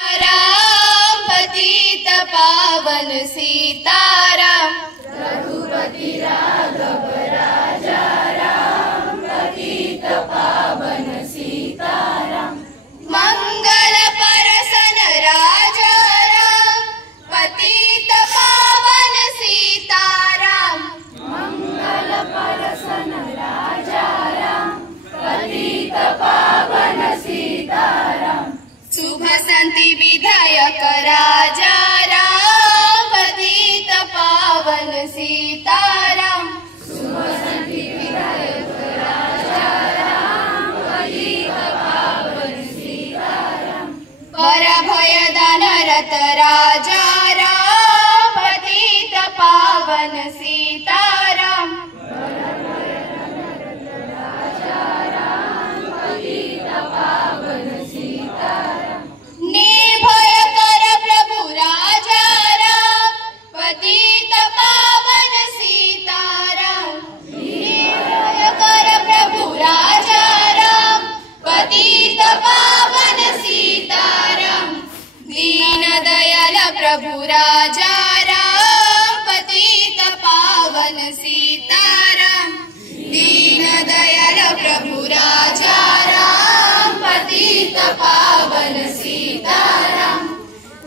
राम पतित पावन सीताराम। रघुपति राघव राजा राम पतित पावन सीताराम। मंगल परसन राजा राम पतित पावन सीताराम। मंगल परसन राजा राम पतित पावन सीताराम। शुभ संति विधायक राजा राम पतित पावन सीताराम। शुभ संति विधायक राजा राम पतित पावन सीताराम। पर भय दानरत राजा राम पतित पावन सीताराम। निर्भय कर प्रभु राजा राम पतित पावन सीताराम। निर्भय कर प्रभु राजा राम पतित पावन सीताराम। दीन दयाल प्रभु राजा राम पतित पावन सीताराम। दीन दयाल प्रभु राजा राम पतित पावन सीताराम।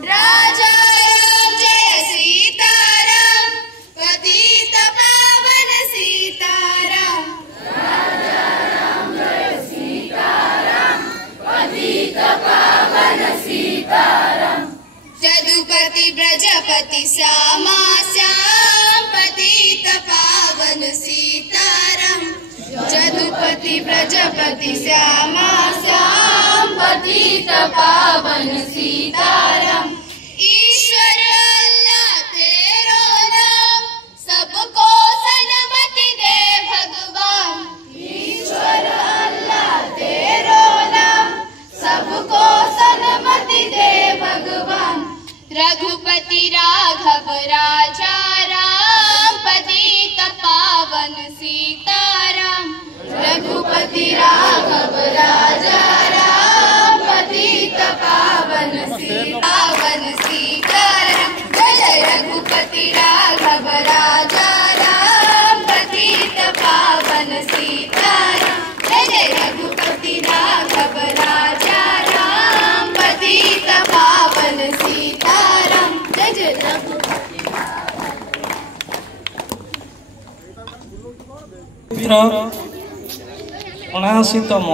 राजा राम जय सीताराम पतित पावन सीताराम। राजा राम जय सीताराम पतित पावन सीताराम। जदुपति ब्रजपति श्यामा श्याम पतित पावन सीताराम। जदुपति ब्रजपति श्यामा श्याम पतित पावन सीताराम। ईश्वर अल्लाह तेरो नाम सबको सन्मति दे भगवान। ईश्वर अल्लाह तेरो नाम सबको सन्मति दे भगवान। रघुपति राघव राजा राम पतित पावन सीताराम। रघुपति राघव राजा राम पतित पावन सीताराम। जय रघुपति राघव राजा राम पतित पावन सीताराम। जय रघुपति राघव राजा राम पतित पावन सीताराम। जय रघुपति। मित्र 79तम